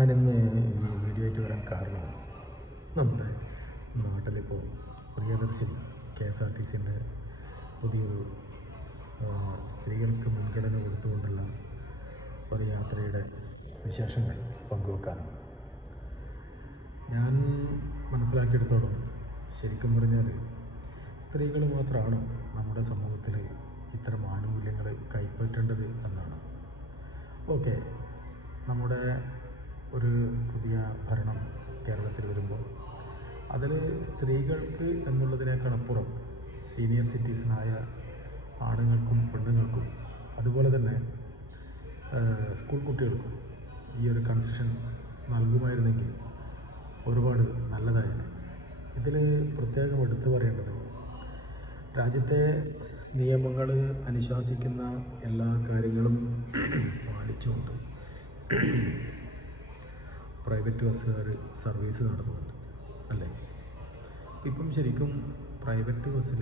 ഞാനിന്ന് ഈ വീഡിയോ ആയിട്ട് വരാൻ കാരണം നമ്മുടെ നാട്ടിലിപ്പോൾ പ്രിയദർശിനി KSRTCൻ്റെ പുതിയൊരു സ്ത്രീകൾക്ക് മുൻഗണന കൊടുത്തുകൊണ്ടുള്ള ഒരു യാത്രയുടെ വിശേഷങ്ങൾ പങ്കുവെക്കാനാണ്. ഞാൻ മനസ്സിലാക്കിയെടുത്തോളം ശരിക്കും പറഞ്ഞാൽ സ്ത്രീകൾ മാത്രമാണ് നമ്മുടെ സമൂഹത്തിൽ ഇത്തരം ആനുകൂല്യങ്ങൾ കൈപ്പറ്റേണ്ടത് എന്നാണ്. ഓക്കെ, നമ്മുടെ ഒരു പുതിയ ഭരണം കേരളത്തിൽ വരുമ്പോൾ അതിൽ സ്ത്രീകൾക്ക് എന്നുള്ളതിനേക്കാളപ്പുറം സീനിയർ സിറ്റിസണായ ആണുങ്ങൾക്കും പെണ്ണുങ്ങൾക്കും അതുപോലെ തന്നെ സ്കൂൾ കുട്ടികൾക്കും ഈ ഒരു കൺസെഷൻ നൽകുമായിരുന്നെങ്കിൽ ഒരുപാട് നല്ലതായിരുന്നു. ഇതിൽ പ്രത്യേകം എടുത്തു പറയേണ്ടത് രാജ്യത്തെ നിയമങ്ങൾ അനുശാസിക്കുന്ന എല്ലാ കാര്യങ്ങളും പാലിച്ചുകൊണ്ട് പ്രൈവറ്റ് ബസ്സുകാർ സർവീസ് നടത്തുന്നുണ്ട് അല്ലേ. ഇപ്പം ശരിക്കും പ്രൈവറ്റ് ബസ്സിൽ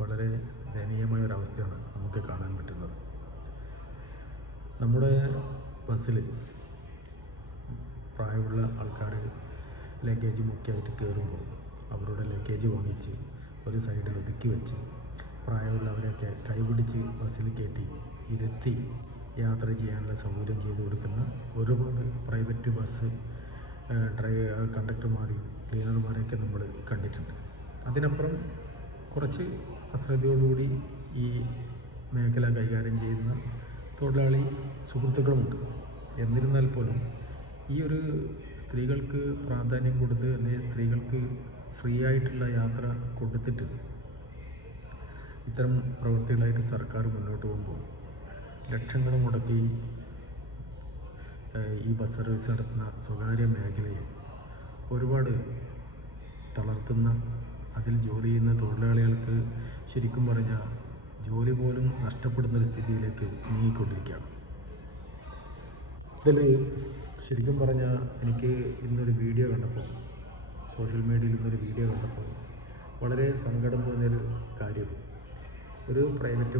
വളരെ ദയനീയമായ ഒരവസ്ഥയാണ് നമുക്ക് കാണാൻ പറ്റുന്നത്. നമ്മുടെ ബസ്സിൽ പ്രായമുള്ള ആൾക്കാർ ലഗേജ് മുഖ്യമായിട്ട് കയറുമ്പോൾ അവരുടെ ലഗേജ് വാങ്ങിച്ച് ഒരു സൈഡിൽ ഒതുക്കി വെച്ച് പ്രായമുള്ളവരെയൊക്കെ കൈപിടിച്ച് ബസ്സിൽ കയറ്റി ഇരുത്തി യാത്ര ചെയ്യാനുള്ള സൗകര്യം ചെയ്തു കൊടുക്കുന്ന ഒരുപാട് പ്രൈവറ്റ് ബസ് കണ്ടക്ടർമാരെയും ക്ലീനർമാരെയൊക്കെ നമ്മൾ കണ്ടിട്ടുണ്ട്. അതിനപ്പുറം കുറച്ച് അശ്രദ്ധയോടുകൂടി ഈ മേഖല കൈകാര്യം ചെയ്യുന്ന തൊഴിലാളി സുഹൃത്തുക്കളുമുണ്ട്. എന്നിരുന്നാൽ പോലും ഈ ഒരു സ്ത്രീകൾക്ക് പ്രാധാന്യം കൊടുത്ത് അല്ലെങ്കിൽ സ്ത്രീകൾക്ക് ഫ്രീ ആയിട്ടുള്ള യാത്ര കൊടുത്തിട്ട് ഇത്തരം പ്രവൃത്തികളായിട്ട് സർക്കാർ മുന്നോട്ട് പോകുമ്പോൾ ലക്ഷങ്ങൾ മുടക്കി ഈ ബസ് സർവീസ് നടത്തുന്ന സ്വകാര്യ മേഖലയെ ഒരുപാട് തളർത്തുന്ന, അതിൽ ജോലി ചെയ്യുന്ന തൊഴിലാളികൾക്ക് ശരിക്കും പറഞ്ഞാൽ ജോലി പോലും നഷ്ടപ്പെടുന്നൊരു സ്ഥിതിയിലേക്ക് നീങ്ങിക്കൊണ്ടിരിക്കുകയാണ്. ഇതിൽ ശരിക്കും പറഞ്ഞാൽ എനിക്ക് ഇന്നൊരു വീഡിയോ കണ്ടപ്പോൾ, സോഷ്യൽ മീഡിയയിൽ ഇന്നൊരു വീഡിയോ കണ്ടപ്പോൾ വളരെ സങ്കടം തോന്നിയൊരു കാര്യം, ഒരു പ്രൈവറ്റ്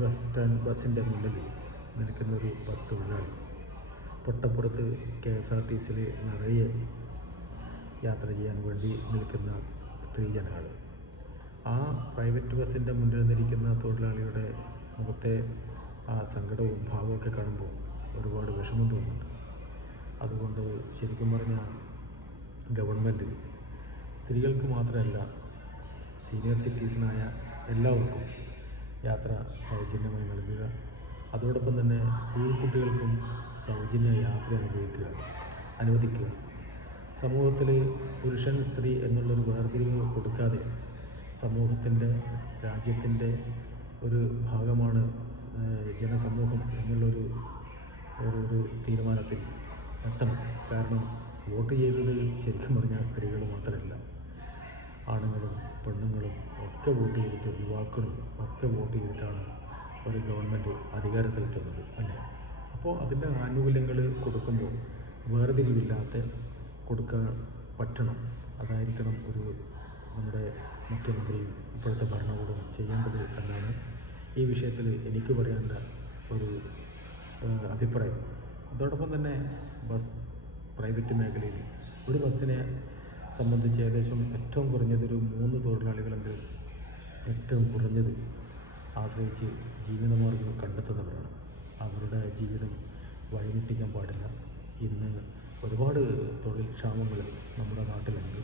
ബസ്സിൻ്റെ മുന്നിൽ നിൽക്കുന്നൊരു ബസ് തൊഴിലാളി തൊട്ടപ്പുറത്ത് KSRTCയിൽ നിറയെ യാത്ര ചെയ്യാൻ വേണ്ടി നിൽക്കുന്ന സ്ത്രീജനങ്ങൾ. ആ പ്രൈവറ്റ് ബസ്സിൻ്റെ മുന്നിൽ നിന്നിരിക്കുന്ന തൊഴിലാളിയുടെ മുഖത്തെ ആ സങ്കടവും ഭാവമൊക്കെ കാണുമ്പോൾ ഒരുപാട് വിഷമം തോന്നുന്നുണ്ട്. അതുകൊണ്ട് ശരിക്കും പറഞ്ഞാൽ ഗവൺമെൻറ് സ്ത്രീകൾക്ക് മാത്രമല്ല സീനിയർ സിറ്റിസണായ എല്ലാവർക്കും യാത്ര സൗജന്യമായി നൽകുക, അതോടൊപ്പം തന്നെ സ്കൂൾ കുട്ടികൾക്കും സൗജന്യ യാത്ര അനുവദിക്കുക. സമൂഹത്തിൽ പുരുഷൻ സ്ത്രീ എന്നുള്ളൊരു വേർതിരിവ് കൊടുക്കാതെ സമൂഹത്തിൻ്റെ രാജ്യത്തിൻ്റെ ഒരു ഭാഗമാണ് ജനസമൂഹം എന്നുള്ളൊരു ഒരു തീരുമാനത്തിൽ എത്തണം. കാരണം വോട്ട് ചെയ്തത് ശരിക്കും പറഞ്ഞാൽ സ്ത്രീകൾ മാത്രമല്ല, ആണുങ്ങളും പെണ്ണുങ്ങളും ഒക്കെ വോട്ട് ചെയ്തിട്ട്, യുവാക്കളും ഒക്കെ വോട്ട് ചെയ്തിട്ടാണ് ഒരു ഗവൺമെൻറ് അധികാരത്തിലെത്തുന്നത് അല്ലേ. അപ്പോൾ അതിൻ്റെ ആനുകൂല്യങ്ങൾ കൊടുക്കുമ്പോൾ വേർതിരിവില്ലാതെ കൊടുക്കാൻ പറ്റണം. അതായിരിക്കണം ഒരു നമ്മുടെ മുഖ്യമന്ത്രിയും ഇപ്പോഴത്തെ ഭരണകൂടവും ചെയ്യേണ്ടത് എന്നാണ് ഈ വിഷയത്തിൽ എനിക്ക് പറയാനുള്ള ഒരു അഭിപ്രായം. അതോടൊപ്പം തന്നെ പ്രൈവറ്റ് മേഖലയിൽ ഒരു ബസ്സിനെ സംബന്ധിച്ച് ഏകദേശം ഏറ്റവും കുറഞ്ഞതൊരു 3 തൊഴിലാളികളെങ്കിലും ഏറ്റവും കുറഞ്ഞത് ആശ്രയിച്ച് ജീവിതമാർഗ്ഗം കണ്ടെത്തുന്നവരാണ്. അവരുടെ ജീവിതം വഴിമുട്ടിക്കാൻ പാടില്ല. ഇന്ന് ഒരുപാട് തൊഴിൽ ക്ഷാമങ്ങൾ നമ്മുടെ നാട്ടിലുണ്ട്.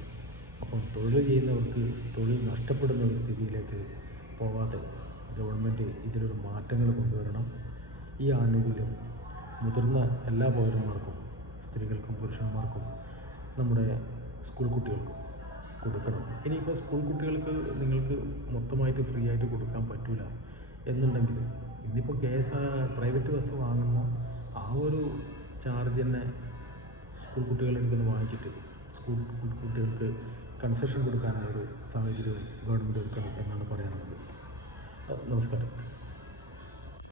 അപ്പം തൊഴിൽ ചെയ്യുന്നവർക്ക് തൊഴിൽ നഷ്ടപ്പെടുന്ന ഒരു സ്ഥിതിയിലേക്ക് പോകാതെ ഗവൺമെൻറ് ഇതിലൊരു മാറ്റങ്ങൾ കൊണ്ടുവരണം. ഈ ആനുകൂല്യം മുതിർന്ന എല്ലാ പൗരന്മാർക്കും, സ്ത്രീകൾക്കും പുരുഷന്മാർക്കും നമ്മുടെ സ്കൂൾ കുട്ടികൾക്കും കൊടുക്കണം. ഇനിയിപ്പോൾ സ്കൂൾ കുട്ടികൾക്ക് നിങ്ങൾക്ക് മൊത്തമായിട്ട് ഫ്രീ ആയിട്ട് കൊടുക്കാൻ പറ്റില്ല എന്നുണ്ടെങ്കിൽ ഇന്നിപ്പോൾ പ്രൈവറ്റ് ബസ് വാങ്ങുന്ന ആ ഒരു ചാർജ് തന്നെ സ്കൂൾ കുട്ടികളുടെ അടുത്ത് നിന്ന് വാങ്ങിച്ചിട്ട് സ്കൂൾ കുട്ടികൾക്ക് കൺസെഷൻ കൊടുക്കാനുള്ള ഒരു സാഹചര്യവും ഗവൺമെൻറ് ഒരുക്കണം എന്നാണ് പറയാനുള്ളത്. നമസ്കാരം.